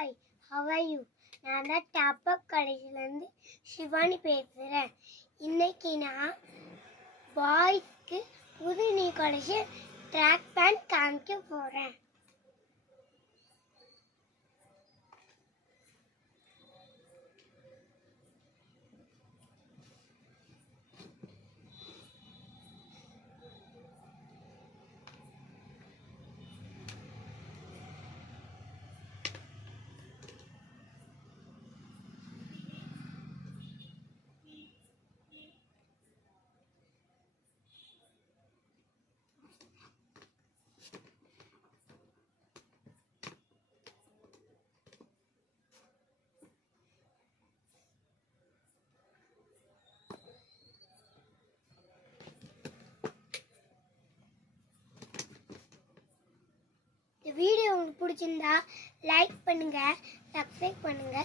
Hi, how are you? நான் தான் top up காலேஜ்லேருந்து சிவானி பேசுகிறேன். இன்னைக்கு நான் பாய்ஸ்க்கு புது நியூ காலேஜ் ட்ராக் பேண்ட் காமிக்க போகிறேன். இந்த வீடியோ உங்களுக்கு பிடிச்சிருந்தா லைக் பண்ணுங்க, சப்ஸ்கிரைப் பண்ணுங்க.